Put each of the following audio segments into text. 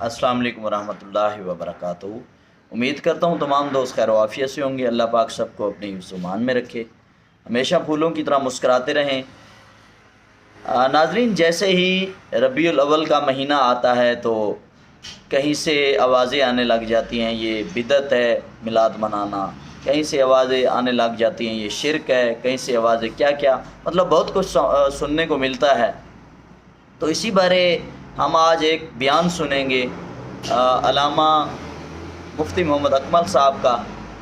السلام علیکم ورحمۃ اللہ وبرکاتہ۔ امید کرتا ہوں تمام دوست خیر و عافیت سے ہوں گے۔ اللہ پاک سب کو اپنی حفظ و امان میں رکھے، ہمیشہ پھولوں کی طرح مسکراتے رہیں۔ ناظرین، جیسے ہی ربیع الاول کا مہینہ آتا ہے تو کہیں سے آوازیں آنے لگ جاتی ہیں یہ بدعت ہے میلاد منانا، کہیں سے آوازیں آنے لگ جاتی ہیں یہ شرک ہے، کہیں سے آوازیں کیا کیا، مطلب بہت کچھ سننے کو ملتا ہے۔ تو اسی بارے ہم آج ایک بیان سنیں گے علامہ مفتی محمد اکمل صاحب کا،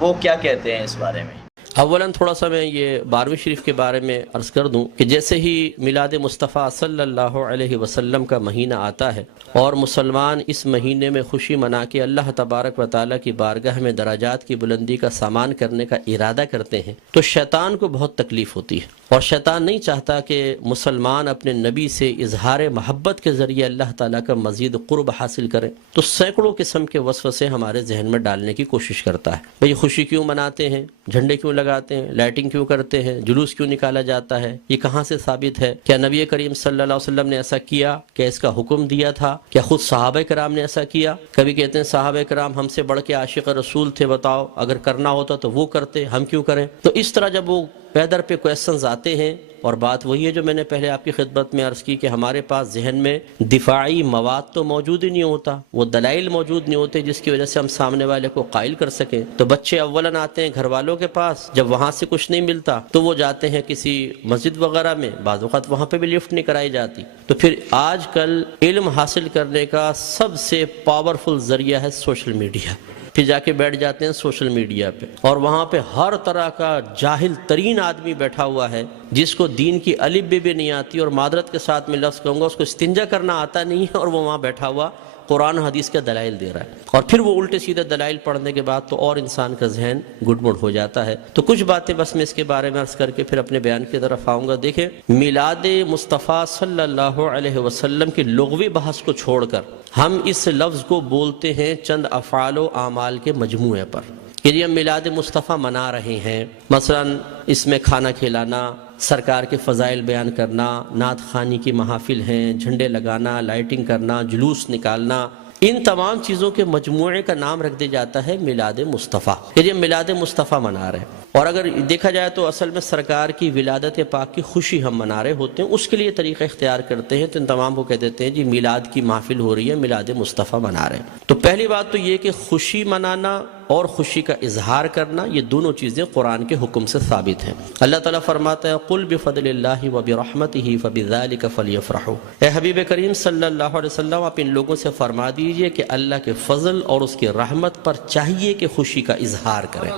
وہ کیا کہتے ہیں اس بارے میں۔ اولاً تھوڑا سا میں یہ 12ویں شریف کے بارے میں عرض کر دوں کہ جیسے ہی میلاد مصطفیٰ صلی اللہ علیہ وسلم کا مہینہ آتا ہے اور مسلمان اس مہینے میں خوشی منا کے اللہ تبارک و تعالیٰ کی بارگاہ میں درجات کی بلندی کا سامان کرنے کا ارادہ کرتے ہیں تو شیطان کو بہت تکلیف ہوتی ہے، اور شیطان نہیں چاہتا کہ مسلمان اپنے نبی سے اظہار محبت کے ذریعے اللہ تعالیٰ کا مزید قرب حاصل کریں، تو سینکڑوں قسم کے وسوسے ہمارے ذہن میں ڈالنے کی کوشش کرتا ہے۔ بھئی خوشی کیوں مناتے ہیں، جھنڈے کیوں لگاتے ہیں، لائٹنگ کیوں کرتے ہیں، جلوس کیوں نکالا جاتا ہے، یہ کہاں سے ثابت ہے؟ کیا نبی کریم صلی اللہ علیہ وسلم نے ایسا کیا؟ کیا اس کا حکم دیا تھا؟ کیا خود صحابہ کرام نے ایسا کیا؟ کبھی کہتے ہیں صحابہ کرام ہم سے بڑھ کے عاشق رسول تھے، بتاؤ اگر کرنا ہوتا تو وہ کرتے، ہم کیوں کریں؟ تو اس طرح جب وہ پیدر پہ کویسچنز آتے ہیں، اور بات وہی ہے جو میں نے پہلے آپ کی خدمت میں عرض کی کہ ہمارے پاس ذہن میں دفاعی مواد تو موجود ہی نہیں ہوتا، وہ دلائل موجود نہیں ہوتے جس کی وجہ سے ہم سامنے والے کو قائل کر سکیں۔ تو بچے اولاً آتے ہیں گھر والوں کے پاس، جب وہاں سے کچھ نہیں ملتا تو وہ جاتے ہیں کسی مسجد وغیرہ میں، بعض اوقات وہاں پہ بھی لفٹ نہیں کرائی جاتی۔ تو پھر آج کل علم حاصل کرنے کا سب سے پاورفل ذریعہ ہے سوشل میڈیا، پھر جا کے بیٹھ جاتے ہیں سوشل میڈیا پہ، اور وہاں پہ ہر طرح کا جاہل ترین آدمی بیٹھا ہوا ہے جس کو دین کی الف بھی نہیں آتی، اور معذرت کے ساتھ میں لفظ کہوں گا اس کو استنجا کرنا آتا نہیں ہے، اور وہ وہاں بیٹھا ہوا قرآن حدیث کے دلائل دے رہا ہے، اور پھر وہ الٹے سیدھے دلائل پڑھنے کے بعد تو اور انسان کا ذہن گڈ مڈ ہو جاتا ہے۔ تو کچھ باتیں بس میں اس کے بارے میں عرض کر کے پھر اپنے بیان کی طرف آؤں گا۔ دیکھیں، میلاد مصطفیٰ صلی اللہ علیہ وسلم کی لغوی بحث کو چھوڑ کر ہم اس لفظ کو بولتے ہیں چند افعال و اعمال کے مجموعے پر کہ یہ ہم میلاد مصطفیٰ منا رہے ہیں۔ مثلا اس میں کھانا کھلانا، سرکار کے فضائل بیان کرنا، نعت خوانی کی محافل ہیں، جھنڈے لگانا، لائٹنگ کرنا، جلوس نکالنا، ان تمام چیزوں کے مجموعے کا نام رکھ دیا جاتا ہے میلاد مصطفیٰ، کہ یہ میلاد مصطفیٰ منا رہے ہیں۔ اور اگر دیکھا جائے تو اصل میں سرکار کی ولادت پاک کی خوشی ہم منا رہے ہوتے ہیں، اس کے لیے طریقہ اختیار کرتے ہیں تو ان تمام کو کہہ دیتے ہیں جی میلاد کی محفل ہو رہی ہے، میلاد مصطفیٰ منا رہے ہیں۔ تو پہلی بات تو یہ کہ خوشی منانا اور خوشی کا اظہار کرنا، یہ دونوں چیزیں قرآن کے حکم سے ثابت ہیں۔ اللہ تعالیٰ فرماتا ہے قل بفضل اللہ وبرحمتہ فبذلک فلیفرحوا، اے حبیب کریم صلی اللہ علیہ وسلم آپ ان لوگوں سے فرما دیجئے کہ اللہ کے فضل اور اس کی رحمت پر چاہیے کہ خوشی کا اظہار کریں۔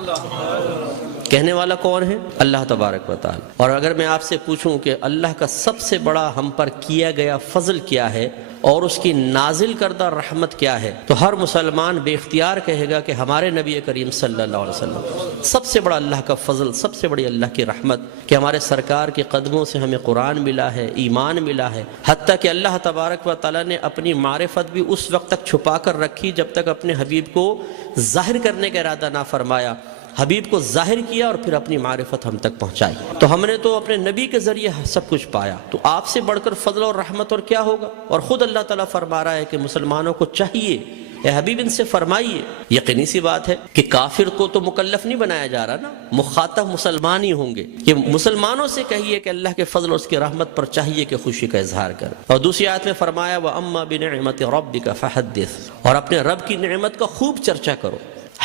کہنے والا کون ہے؟ اللہ تبارک و تعالی۔ اور اگر میں آپ سے پوچھوں کہ اللہ کا سب سے بڑا ہم پر کیا گیا فضل کیا ہے اور اس کی نازل کردہ رحمت کیا ہے، تو ہر مسلمان بے اختیار کہے گا کہ ہمارے نبی کریم صلی اللہ علیہ وسلم سب سے بڑا اللہ کا فضل، سب سے بڑی اللہ کی رحمت کہ ہمارے سرکار کے قدموں سے ہمیں قرآن ملا ہے، ایمان ملا ہے، حتیٰ کہ اللہ تبارک و تعالیٰ نے اپنی معرفت بھی اس وقت تک چھپا کر رکھی جب تک اپنے حبیب کو ظاہر کرنے کا ارادہ نہ فرمایا۔ حبیب کو ظاہر کیا اور پھر اپنی معرفت ہم تک پہنچائی، تو ہم نے تو اپنے نبی کے ذریعے سب کچھ پایا، تو آپ سے بڑھ کر فضل اور رحمت اور کیا ہوگا؟ اور خود اللہ تعالیٰ فرما رہا ہے کہ مسلمانوں کو چاہیے، اے حبیب ان سے فرمائیے۔ یقینی سی بات ہے کہ کافر کو تو مکلف نہیں بنایا جا رہا نا، مخاطب مسلمان ہی ہوں گے، کہ مسلمانوں سے کہیے کہ اللہ کے فضل اور اس کی رحمت پر چاہیے کہ خوشی کا اظہار کریں۔ اور دوسری آیت میں فرمایا وَأَمَّا بِنِعْمَةِ رَبِّكَ فَحَدِّثْ، اور اپنے رب کی نعمت کا خوب چرچا کرو۔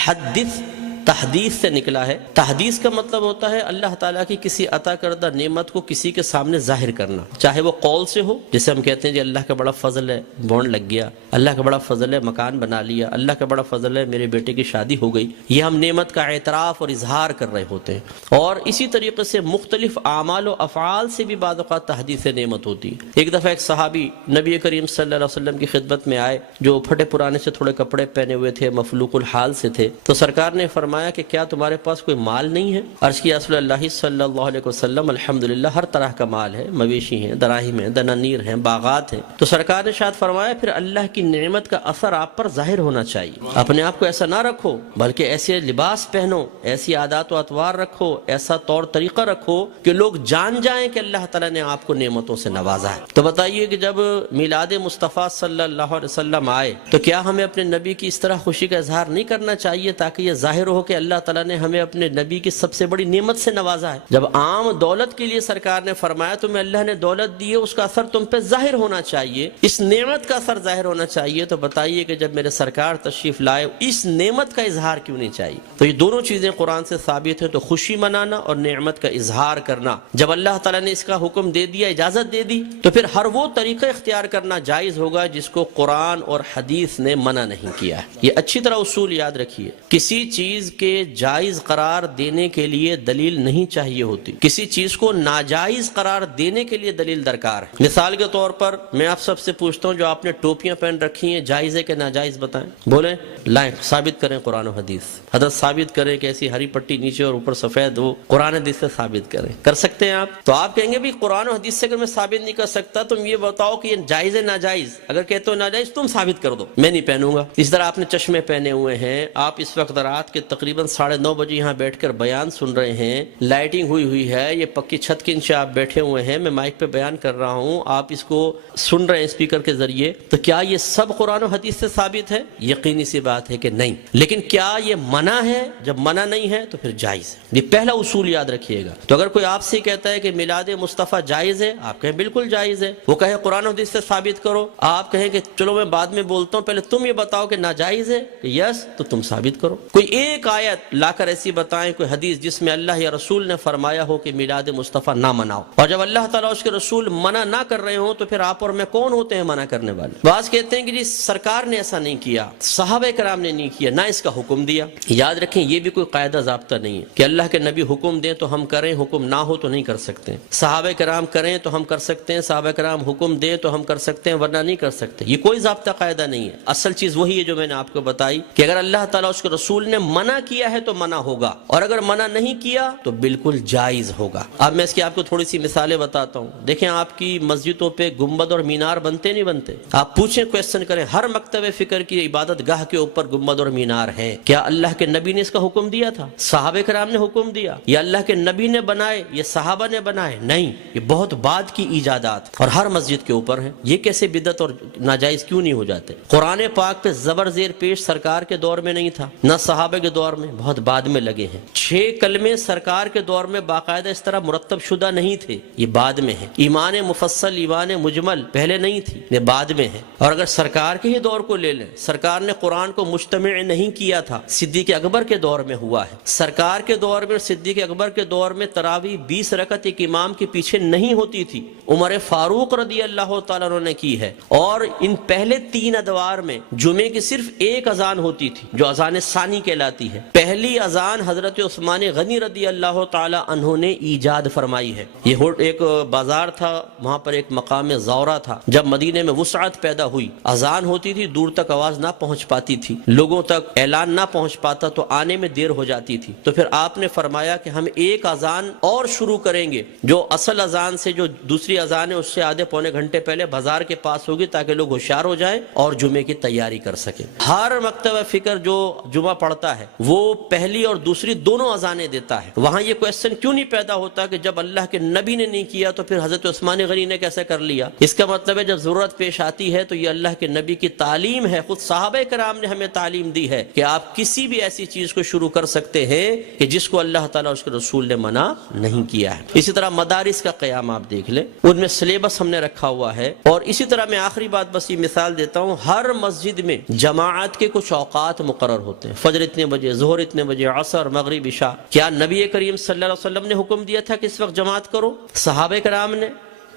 حدث تحدیث سے نکلا ہے۔ تحدیث کا مطلب ہوتا ہے اللہ تعالیٰ کی کسی عطا کردہ نعمت کو کسی کے سامنے ظاہر کرنا، چاہے وہ قول سے ہو، جیسے ہم کہتے ہیں جی اللہ کا بڑا فضل ہے بونڈ لگ گیا، اللہ کا بڑا فضل ہے مکان بنا لیا، اللہ کا بڑا فضل ہے میرے بیٹے کی شادی ہو گئی، یہ ہم نعمت کا اعتراف اور اظہار کر رہے ہوتے ہیں۔ اور اسی طریقے سے مختلف اعمال و افعال سے بھی بعض اوقات تحدیث نعمت ہوتی ہے۔ ایک دفعہ ایک صحابی نبی کریم صلی اللہ علیہ وسلم کی خدمت میں آئے، جو پھٹے پرانے سے تھوڑے کپڑے پہنے ہوئے تھے، مفلوق الحال سے تھے، تو سرکار نے فرمایا فرمایا کہ کیا تمہارے پاس کوئی مال نہیں ہے؟ عرض کیا رسول اللہ صلی اللہ علیہ وسلم الحمدللہ ہر طرح کا مال ہے، مویشی ہیں، دراہم ہیں، دنانیر ہیں، باغات ہیں۔ تو سرکار نے شاید فرمایا پھر اللہ کی نعمت کا اثر آپ پر ظاہر ہونا چاہیے، اپنے آپ کو ایسا نہ رکھو بلکہ ایسے لباس پہنو، ایسی عادات و اطوار رکھو، ایسا طور طریقہ رکھو کہ لوگ جان جائیں کہ اللہ تعالیٰ نے آپ کو نعمتوں سے نوازا ہے۔ تو بتائیے کہ جب میلاد مصطفیٰ صلی اللہ علیہ وسلم آئے تو کیا ہمیں اپنے نبی کی اس طرح خوشی کا اظہار نہیں کرنا چاہیے تاکہ یہ ظاہر ہو کہ اللہ تعالیٰ نے ہمیں اپنے نبی کی سب سے بڑی نعمت سے نوازا ہے؟ جب عام دولت کے لیے سرکار نے فرمایا تمہیں اللہ نے دولت دی ہے، اس کا اثر تم پہ ظاہر ہونا چاہیے، اس نعمت کا اثر ظاہر ہونا چاہیے، تو بتائیے کہ جب میرے سرکار تشریف لائے اس نعمت کا اظہار کیوں نہیں چاہیے؟ تو یہ دونوں چیزیں قرآن سے ثابت ہیں، تو خوشی منانا اور نعمت کا اظہار کرنا۔ جب اللہ تعالیٰ نے اس کا حکم دے دیا، اجازت دے دی، تو پھر ہر وہ طریقہ اختیار کرنا جائز ہوگا جس کو قرآن اور حدیث نے منع نہیں کیا ہے۔ یہ اچھی طرح اصول یاد رکھیے، کسی چیز کے جائز قرار دینے کے لیے دلیل نہیں چاہیے ہوتی، کسی چیز کو ناجائز قرار دینے کے لیے دلیل درکار ہے۔ مثال کے طور پر میں آپ سب سے پوچھتا ہوں جو آپ نے ٹوپیاں پہن رکھی ہیں، جائز ہے کہ ناجائز؟ بتائیں، بولیں، لائیں، ثابت کریں قرآن و حدیث۔ حضرت ثابت کریں کہ ایسی ہری پٹی نیچے اور اوپر سفید ہو، قرآن حدیث سے ثابت کریں۔ کر سکتے ہیں آپ؟ تو آپ کہیں گے بھی قرآن و حدیث سے اگر میں ثابت نہیں کر سکتا تم یہ بتاؤ کہ یہ جائز ہے ناجائز؟ اگر کہتے ہو ناجائز تم ثابت کر دو، میں نہیں پہنوں گا۔ اس طرح آپ نے چشمے پہنے ہوئے ہیں، آپ اس وقت رات کے تقریباً 9:30 بجے یہاں بیٹھ کر بیان سن رہے ہیں، لائٹنگ ہوئی ہے، یہ پکی چھت کے نیچے آپ بیٹھے ہوئے ہیں، میں مائک پہ بیان کر رہا ہوں، آپ اس کو سن رہے ہیں اسپیکر کے ذریعے، تو کیا یہ سب قرآن و حدیث سے ثابت ہے؟ یقینی سی بات ہے کہ نہیں۔ لیکن کیا یہ منع ہے؟ جب منع نہیں ہے تو پھر جائز ہے۔ یہ پہلا اصول یاد رکھیے گا۔ تو اگر کوئی آپ سے کہتا ہے کہ میلاد مصطفیٰ جائز ہے، آپ کہیں بالکل جائز ہے، وہ کہے قرآن و حدیث سے ثابت کرو، آپ کہیں کہ چلو میں بعد میں بولتا ہوں، پہلے تم یہ بتاؤ کہ ناجائز ہے کہ یس، تو تم ثابت کرو۔ کوئی ایک آیت لا کر ایسی بتائیں، کوئی حدیث جس میں اللہ یا رسول نے فرمایا ہو کہ میلاد مصطفیٰ نہ مناؤ، اور جب اللہ تعالیٰ اس کے رسول منع نہ کر رہے ہوں تو پھر آپ اور میں کون ہوتے ہیں منع کرنے والے؟ بعض کہتے ہیں کہ جی سرکار نے ایسا نہیں کیا، صحابہ کرام نے نہیں کیا، نہ اس کا حکم دیا۔ یاد رکھیں یہ بھی کوئی قاعدہ ضابطہ نہیں ہے کہ اللہ کے نبی حکم دیں تو ہم کریں، حکم نہ ہو تو نہیں کر سکتے۔ صحابہ کرام کریں تو ہم کر سکتے ہیں، صحابہ کرام حکم دیں تو ہم کر سکتے ہیں، ورنہ نہیں کر سکتے۔ یہ کوئی ضابطہ قاعدہ نہیں ہے۔ اصل چیز وہی ہے جو میں نے آپ کو بتائی کہ اگر اللہ تعالیٰ اس کے رسول نے منع کیا ہے تو منع ہوگا، اور اگر منع نہیں کیا تو بالکل جائز ہوگا۔ اب میں اس کی آپ کو تھوڑی سی مثالیں بتاتا ہوں۔ دیکھیں آپ کی مسجدوں پہ گنبد اور مینار بنتے نہیں بنتے؟ آپ پوچھیں، کویسچن کریں، ہر مکتب فکر کی عبادت گاہ کے اوپر گنبد اور مینار ہیں، کیا اللہ کے نبی نے اس کا حکم دیا تھا؟ صحابہ کرام نے حکم دیا؟ یا اللہ کے نبی نے بنائے یا صحابہ نے بنائے؟ نہیں، یہ بہت بعد کی ایجادات اور ہر مسجد کے اوپر ہیں۔ یہ کیسے بدعت اور ناجائز کیوں نہیں ہو جاتے؟ قرآن پاک پہ زبر زیر پیش سرکار کے دور میں نہیں تھا، نہ صحابہ کے دور میں، بہت بعد میں لگے ہیں۔ 6 کلمے سرکار کے دور میں باقاعدہ اس طرح مرتب شدہ نہیں تھے، یہ بعد میں ہے۔ ایمان مفصل، ایمان مجمل پہلے نہیں تھی، یہ بعد میں ہے۔ اور اگر سرکار کے ہی دور کو لے لیں، سرکار نے قرآن کو مجتمع نہیں کیا تھا، صدیق اکبر کے دور میں ہوا ہے۔ سرکار کے دور میں، صدیق اکبر کے دور میں تراویح 20 رکعت ایک امام کے پیچھے نہیں ہوتی تھی، عمر فاروق رضی اللہ تعالیٰ عنہ نے کی ہے۔ اور ان پہلے 3 ادوار میں جمعے کی صرف ایک اذان ہوتی تھی جو اذان ثانی کہلاتی ہے۔ پہلی اذان حضرت عثمان غنی رضی اللہ تعالیٰ عنہ نے ایجاد فرمائی ہے۔ یہ ایک بازار تھا، وہاں پر ایک مقام زورہ تھا۔ جب مدینے میں وسعت پیدا ہوئی، اذان ہوتی تھی، دور تک آواز نہ پہنچ پاتی تھی، لوگوں تک اعلان نہ پہنچ پاتا تو آنے میں دیر ہو جاتی تھی۔ تو پھر آپ نے فرمایا کہ ہم ایک اذان اور شروع کریں گے جو اصل اذان سے، جو دوسری اذان ہے اس سے آدھے پونے گھنٹے پہلے بازار کے پاس ہوگی تاکہ لوگ ہوشیار ہو جائیں اور جمعے کی تیاری کر سکیں۔ ہر مکتبہ فکر جو جمعہ پڑھتا ہے وہ پہلی اور دوسری دونوں اذانیں دیتا ہے۔ وہاں یہ کویسچن کیوں نہیں پیدا ہوتا کہ جب اللہ کے نبی نے نہیں کیا تو پھر حضرت عثمان غنی نے کیسے کر لیا؟ اس کا مطلب ہے جب ضرورت پیش آتی ہے تو یہ اللہ کے نبی کی تعلیم ہے، خود صحابہ کرام نے ہمیں تعلیم دی ہے کہ آپ کسی بھی ایسی چیز کو شروع کر سکتے ہیں کہ جس کو اللہ تعالیٰ اس کے رسول نے منع نہیں کیا ہے۔ اسی طرح مدارس کا قیام آپ دیکھ لیں، ان میں سلیبس ہم نے رکھا ہوا ہے۔ اور اسی طرح میں آخری بات بس یہ مثال دیتا ہوں، ہر مسجد میں جماعت کے کچھ اوقات مقرر ہوتے ہیں، فجر اتنے بجے، ظہر اتنے بجے، عصر، مغرب، عشاء۔ کیا نبی کریم صلی اللہ علیہ وسلم نے حکم دیا تھا کہ اس وقت جماعت کرو؟ صحابہ کرام نے؟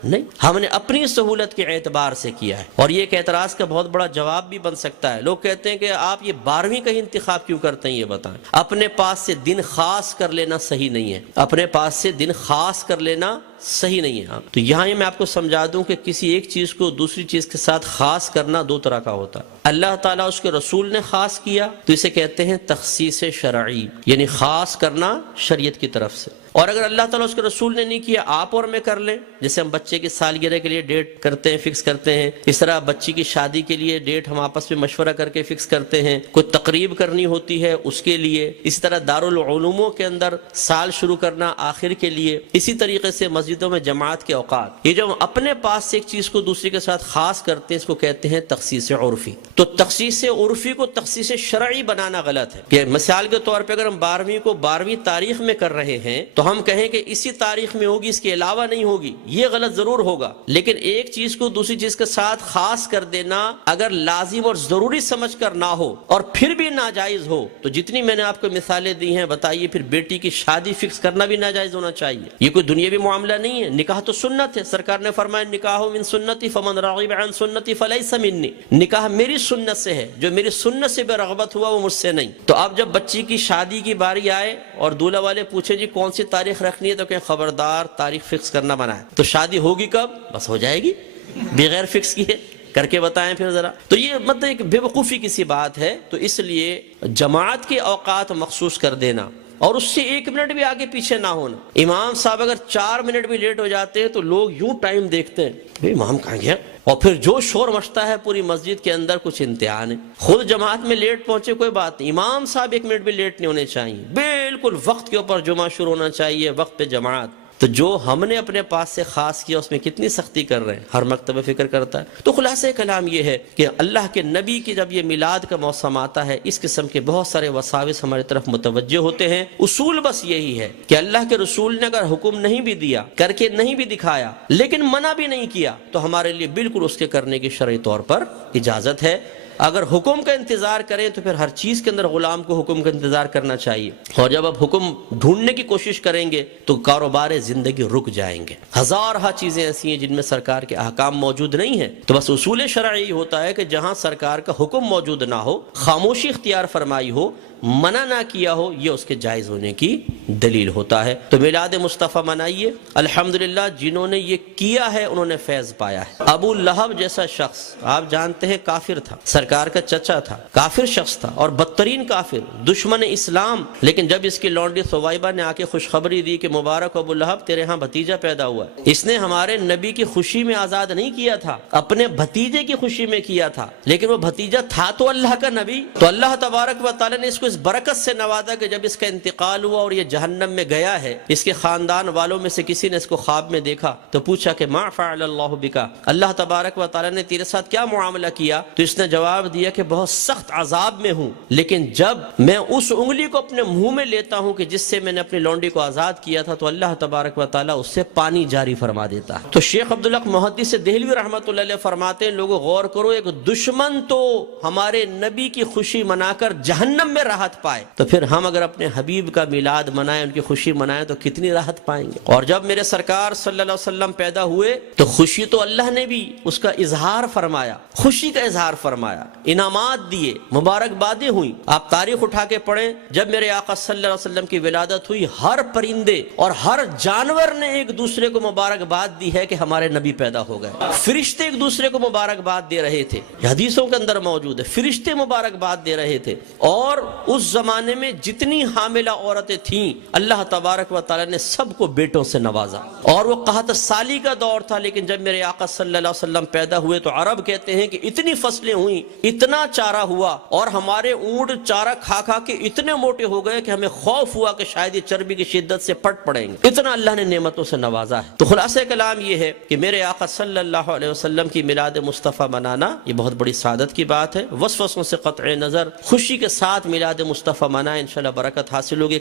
نہیں، ہم نے اپنی سہولت کے اعتبار سے کیا ہے. اور یہ ایک اعتراض کا بہت بڑا جواب بھی بن سکتا ہے. لوگ کہتے ہیں کہ آپ یہ 12ویں کا ہی انتخاب کیوں کرتے ہیں، یہ بتائیں. اپنے پاس سے دن خاص کر لینا صحیح نہیں ہے، اپنے پاس سے دن خاص کر لینا صحیح نہیں ہے. تو یہاں میں آپ کو سمجھا دوں کہ کسی ایک چیز کو دوسری چیز کے ساتھ خاص کرنا دو طرح کا ہوتا ہے. اللہ تعالیٰ اس کے رسول نے خاص کیا تو اسے کہتے ہیں تخصیص شرعی، یعنی خاص کرنا شریعت کی طرف سے. اور اگر اللہ تعالیٰ اس کے رسول نے نہیں کیا، آپ اور میں کر لیں. جیسے ہم بچے کی سالگرہ کے لیے ڈیٹ کرتے ہیں، فکس کرتے ہیں، اس طرح بچی کی شادی کے لیے ڈیٹ ہم آپس میں مشورہ کر کے فکس کرتے ہیں. کوئی تقریب کرنی ہوتی ہے اس کے لیے، اسی طرح دارالعلوموں کے اندر سال شروع کرنا آخر کے لیے، اسی طریقے سے مسجدوں میں جماعت کے اوقات. یہ جو ہم اپنے پاس سے ایک چیز کو دوسری کے ساتھ خاص کرتے ہیں، اس کو کہتے ہیں تخصیص عرفی. تو تخصیص عرفی کو تخصیص شرعی بنانا غلط ہے. کہ مثال کے طور پہ اگر ہم 12ویں کو 12ویں تاریخ میں کر رہے ہیں تو ہم کہیں کہ اسی تاریخ میں ہوگی، اس کے علاوہ نہیں ہوگی، یہ غلط ضرور ہوگا. لیکن ایک چیز کو دوسری چیز کے ساتھ خاص کر دینا اگر لازم اور ضروری سمجھ کر نہ ہو اور پھر بھی ناجائز ہو، تو جتنی میں نے آپ کو مثالیں دی ہیں بتائیے، پھر بیٹی کی شادی فکس کرنا بھی ناجائز ہونا چاہیے. یہ کوئی دنیاوی معاملہ نہیں ہے. نکاح تو سنت ہے. سرکار نے فرمایا نکاح من سنتی فمن رغب عن سنتی فلیس منی. نکاح میری سنت سے ہے، جو میری سنت سے بے رغبت ہوا وہ مجھ سے نہیں. تو اب جب بچی کی شادی کی باری آئے اور دولہا والے پوچھے جی کون سی تاریخ رکھنی ہے، تو کہ خبردار تاریخ فکس کرنا منع ہے. تو شادی ہوگی کب؟ بس ہو جائے گی بغیر فکس کیے. کر کے بتائیں پھر ذرا. تو یہ مطلب ایک بے وقوفی کی سی بات ہے. تو اس لیے جماعت کے اوقات مخصوص کر دینا اور اس سے 1 منٹ بھی آگے پیچھے نہ ہونا. امام صاحب اگر 4 منٹ بھی لیٹ ہو جاتے ہیں تو لوگ یوں ٹائم دیکھتے ہیں، بھئی امام کہاں گیا، اور پھر جو شور مچتا ہے پوری مسجد کے اندر، کچھ امتحان ہے. خود جماعت میں لیٹ پہنچے کوئی بات نہیں، امام صاحب 1 منٹ بھی لیٹ نہیں ہونے چاہیے. بالکل وقت کے اوپر جمعہ شروع ہونا چاہیے، وقت پہ جماعت. تو جو ہم نے اپنے پاس سے خاص کیا اس میں کتنی سختی کر رہے ہیں، ہر مکتبہ فکر کرتا ہے. تو خلاصہ کلام یہ ہے کہ اللہ کے نبی کی جب یہ میلاد کا موسم آتا ہے، اس قسم کے بہت سارے وساوس ہماری طرف متوجہ ہوتے ہیں. اصول بس یہی ہے کہ اللہ کے رسول نے اگر حکم نہیں بھی دیا، کر کے نہیں بھی دکھایا، لیکن منع بھی نہیں کیا، تو ہمارے لیے بالکل اس کے کرنے کی شرعی طور پر اجازت ہے. اگر حکم کا انتظار کریں تو پھر ہر چیز کے اندر غلام کو حکم کا انتظار کرنا چاہیے. اور جب آپ حکم ڈھونڈنے کی کوشش کریں گے تو کاروبار زندگی رک جائیں گے. ہزارہ چیزیں ایسی ہیں جن میں سرکار کے احکام موجود نہیں ہیں. تو بس اصول شرعی ہوتا ہے کہ جہاں سرکار کا حکم موجود نہ ہو، خاموشی اختیار فرمائی ہو، منع نہ کیا ہو، یہ اس کے جائز ہونے کی دلیل ہوتا ہے. تو میلاد مصطفیٰ منائیے. الحمدللہ جنہوں نے یہ کیا ہے انہوں نے فیض پایا ہے. ابو لہب جیسا شخص آپ جانتے ہیں کافر تھا، سرکار کا چچا تھا، کافر شخص تھا اور بدترین کافر، دشمن اسلام. لیکن جب اس کی لونڈی ثویبہ نے آ کے خوشخبری دی کہ مبارک ابو لہب تیرے ہاں بھتیجا پیدا ہوا ہے، اس نے ہمارے نبی کی خوشی میں آزاد نہیں کیا تھا، اپنے بھتیجے کی خوشی میں کیا تھا. لیکن وہ بھتیجا تھا تو اللہ کا نبی. تو اللہ تبارک و تعالی نے اس کو اس برکت سے نوازا کہ جب اس کا انتقال ہوا اور یہ جہنم میں گیا ہے، اس کے خاندان والوں میں سے کسی نے اس کو خواب میں دیکھا تو پوچھا کہ ما فعل اللہ بکا، اللہ تبارک و تعالی نے تیرے ساتھ کیا معاملہ کیا؟ تو اس نے جواب دیا کہ بہت سخت عذاب میں ہوں، لیکن جب میں اس انگلی کو اپنے منہ میں لیتا ہوں کہ جس سے میں نے اپنی لونڈی کو آزاد کیا تھا، تو اللہ تبارک و تعالی اس سے پانی جاری فرما دیتا ہے. تو شیخ عبدالحق محدث دہلوی رحمۃ اللہ علیہ فرماتے ہیں لوگوں غور کرو، ایک دشمن تو ہمارے نبی کی خوشی منا کر جہنم میں راحت پائے، تو پھر ہم اگر اپنے حبیب کا میلاد منائیں، ان کی خوشی منائیں، تو کتنی راحت پائیں گے. اور جب میرے سرکار صلی اللہ علیہ وسلم پیدا ہوئے تو خوشی تو اللہ نے بھی اس کا اظہار فرمایا، خوشی کا اظہار فرمایا، انعامات دیے، مبارکبادیں ہوئیں. آپ تاریخ اٹھا کے پڑھیں، جب میرے آقا صلی اللہ علیہ وسلم کی ولادت ہوئی، ہر پرندے اور ہر جانور نے ایک دوسرے کو مبارکباد دی ہے کہ ہمارے نبی پیدا ہو گئے. فرشتے ایک دوسرے کو مبارکباد دے رہے تھے، حدیثوں کے اندر موجود ہے، فرشتے مبارکباد دے رہے تھے. اور اس زمانے میں جتنی حاملہ عورتیں تھیں اللہ تبارک و تعالی نے سب کو بیٹوں سے نوازا. اور وہ قحط سالی کا دور تھا، لیکن جب میرے آقا صلی اللہ علیہ وسلم پیدا ہوئے تو عرب کہتے ہیں کہ اتنی فصلیں ہوئیں، اتنا چارہ ہوا، اور ہمارے اونٹ چارہ کھا کھا کے اتنے موٹے ہو گئے کہ ہمیں خوف ہوا کہ شاید یہ چربی کی شدت سے پٹ پڑیں گے. اتنا اللہ نے نعمتوں سے نوازا ہے. تو خلاصہ کلام یہ ہے کہ میرے آقا صلی اللہ علیہ وسلم کی میلاد مصطفیٰ منانا یہ بہت بڑی سعادت کی بات ہے. وسوسوں سے قطع نظر خوشی کے ساتھ میلاد مصطفیٰ منائیں، انشاءاللہ برکت حاصل ہوگی.